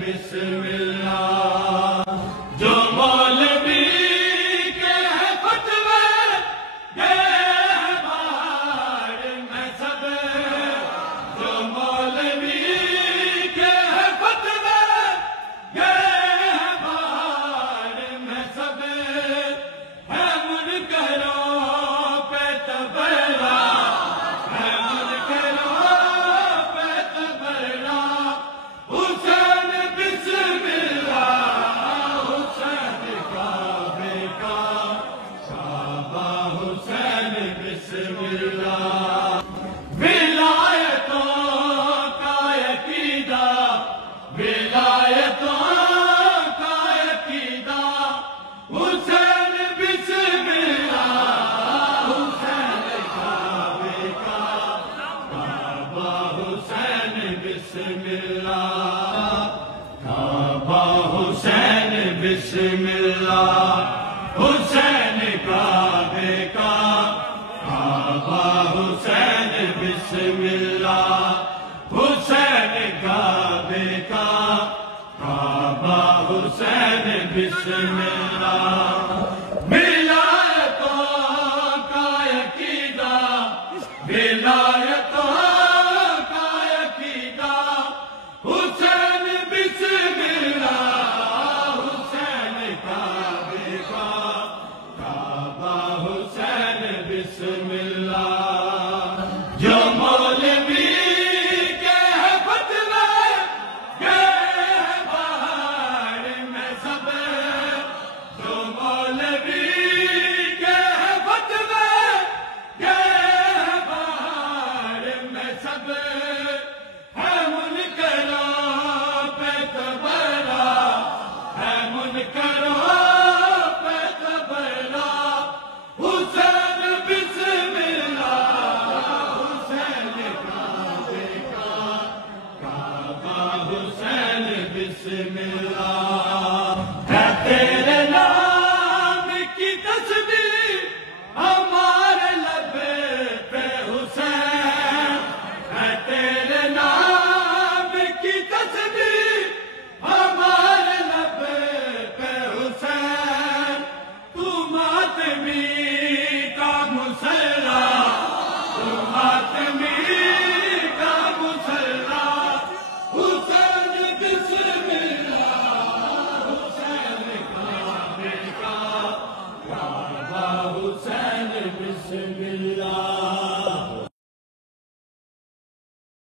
بسم اللہ جو مولوی کے فتوے گئے باہر میں سب جو مولوی کے فتوے گئے باہر میں سب ہے منکروں پہ تبرا ہے منکروں پہ تبرا حسین بسم اللہ حسین کعبے کا کعبہ حسین بسم اللہ ولایتوں کا عقیدہ ولایتوں کا عقیدہ حسین بسم اللہ حسین کعبے کا کعبہ حسین بسم اللہ کعبہ حسین بسم اللہ حسین کعبے کا کعبہ حسین بسم اللہ حسین کعبے کا کعبہ حسین بسم اللہ ولایتوں کا عقیدہ ولایتوں کا عقیدہ حسین بسم اللہ حسین کعبے کا کعبہ حسین بسم اللہ جو مولوی کے فتوے گئے باہر میں سب جو مولوی کے فتوے گئے باہر میں سب ہے منکروں پہ تبرا ہے منکروں پہ تبرا حسین بسم اللہ حسین کعبے کا کعبہ حسین بسم اللہ